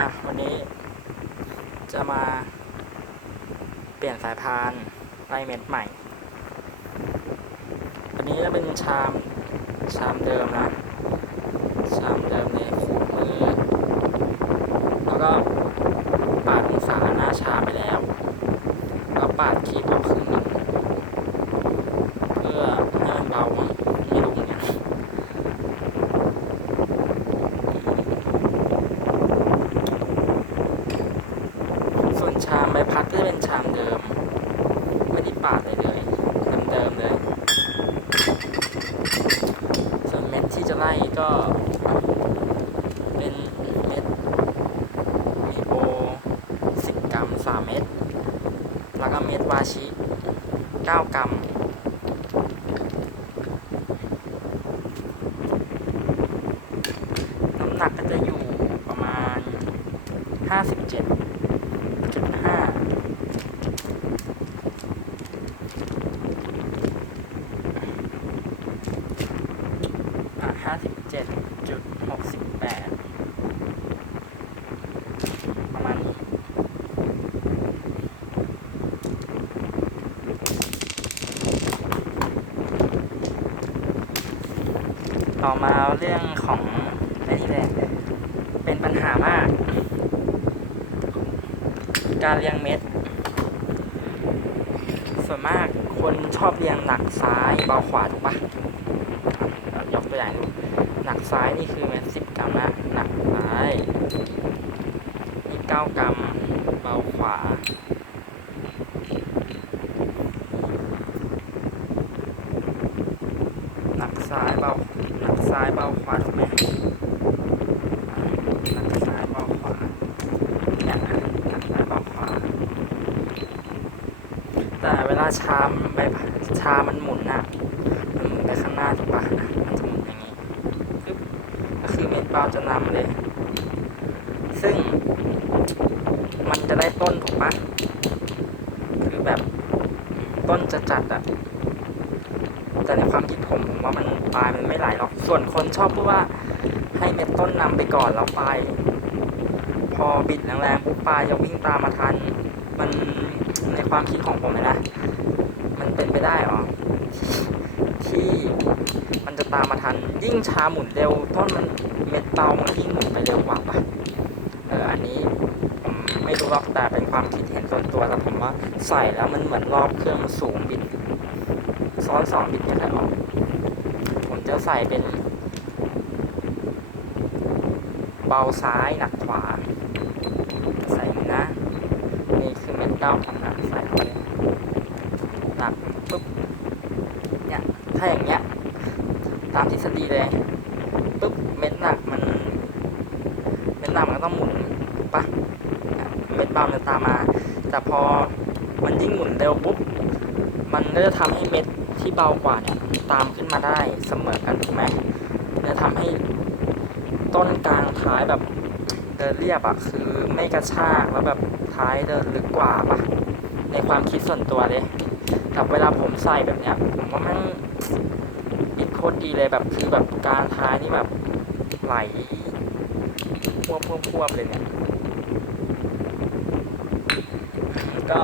อะวันนี้จะมาเปลี่ยนสายพานไล่เม็ดใหม่ วันนี้จะเป็นชามชามเดิมนะ ชามเดิมในขูดมือ แล้วก็ปาดองศาหน้าชามไปแล้ว แล้วปาดคีบออกครึ่งหนึ่งเพื่อให้มันเบามั้งไม่รู้เหมือนกัน ส่วน ชามใบพัดก็จะเป็นชามเดิม ไม่ได้ปาดเลยเลยเดิมๆเลย ส่วนเม็ดที่จะไล่ก็เป็นเม็ดมีโบสิบกรัมสามเม็ด แล้วก็เม็ดวาชิเก้ากรัม น้ำหนักก็จะอยู่ประมาณห้าสิบเจ็ด จุดห้าห้าสิบเจ็ดจุดหกสิบแปดประมาณนี้ต่อมาเรื่องของไอ้นี่แหละเป็นปัญหามาก การเรียงเม็ด ส่วนมากคนชอบเรียงหนักซ้ายเบาขวาถูกปะ ตัวอย่างดูหนักซ้ายนี่คือเม็ดสิบกรัมนะหนักซ้ายนี่เก้ากรัมเบาขวาหนักซ้ายเบาหนักซ้ายเบาขวาถูกไหมหนักซ้ายเบาขวาเนี่ยหนักซ้ายเบาขวาแต่เวลาชามใบชามันหมุนอะมันหมุนไปข้างหน้าถูกปะอะมันจะหมุนอย่างนี้ปึ๊บ เม็ดเบาจะนำเลย ซึ่ง มันจะได้ต้นถูกปะคือแบบต้นจะจัดอะแต่ในความคิดผมผมว่ามันปลายมันไม่ไหลหรอก ส่วนคนชอบพูดว่าให้เม็ดต้นนำไปก่อนแล้วปลายพอบิดแรงๆปุ๊บปลายจะวิ่งตามมาทัน มันในความคิดของผมนะ มันเป็นไปได้หรอ ที่มันจะตามมาทัน ยิ่งช้าหมุนเร็วต้นมันเม็ดเบามันยิ่งหมุนไปเร็วกว่าปะเอออันนี้ไม่รู้หรอกแต่เป็นความคิดเห็นส่วนตัวแต่ผมว่าใส่แล้วมันเหมือนรอบเครื่องสูงบิดซ้อนสองบิดไม่ค่อยออกผมจะใส่เป็น เบาซ้ายหนักขวา ใส่นะ นี่คือเม็ดเก้าของนะใส่เข้าไปเลยหนักปุ๊บ ถ้าอย่างเงี้ย ตามทฤษฎีเลยปุ๊บเม็ดหนักมัน เม็ดหนักมันต้องหมุนถูกปะเนี่ยเม็ดเบามันตามมา แต่พอมันยิ่งหมุนเร็วปุ๊บมันก็จะทำให้เม็ดที่เบากว่าเนี่ยตามขึ้นมาได้เสมอกันถูกไหมจะทำให้ต้นกลางท้ายแบบเดินเรียบอะคือไม่กระชากแล้วแบบท้ายเดินลึกกว่าปะในความคิดส่วนตัวเลยแต่เวลาผมใส่แบบเนี้ยผมว่ามัน ตรดีเลยแบบคือแบบกางท้ายนี่แบบไหลพวบพวบพวบเลยเนี่ย ก็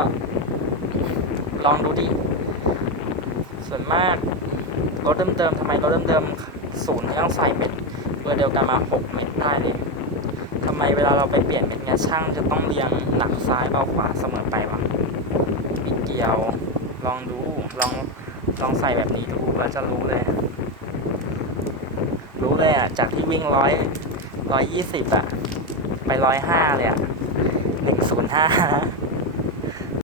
ลองดูดิ ส่วนมากรถเดิมๆทำไมรถเดิมๆศูนย์ต้องใส่เม็ดเบอร์เดียวกันมา 6 เม็ดได้เลยทำไมเวลาเราไปเปลี่ยนเม็ดเนี่ยช่างจะต้องเรียงหนักซ้ายเบาขวาเสมอไปวะไมีเกี่ยวลองดูลองลองใส่แบบนี้ดูแล้วจะรู้เลย รู้เลยอะ จากที่วิ่งร้อยร้อยยี่สิบอะ ไปร้อยห้าเลยอะหนึ่งศูนย์ห้า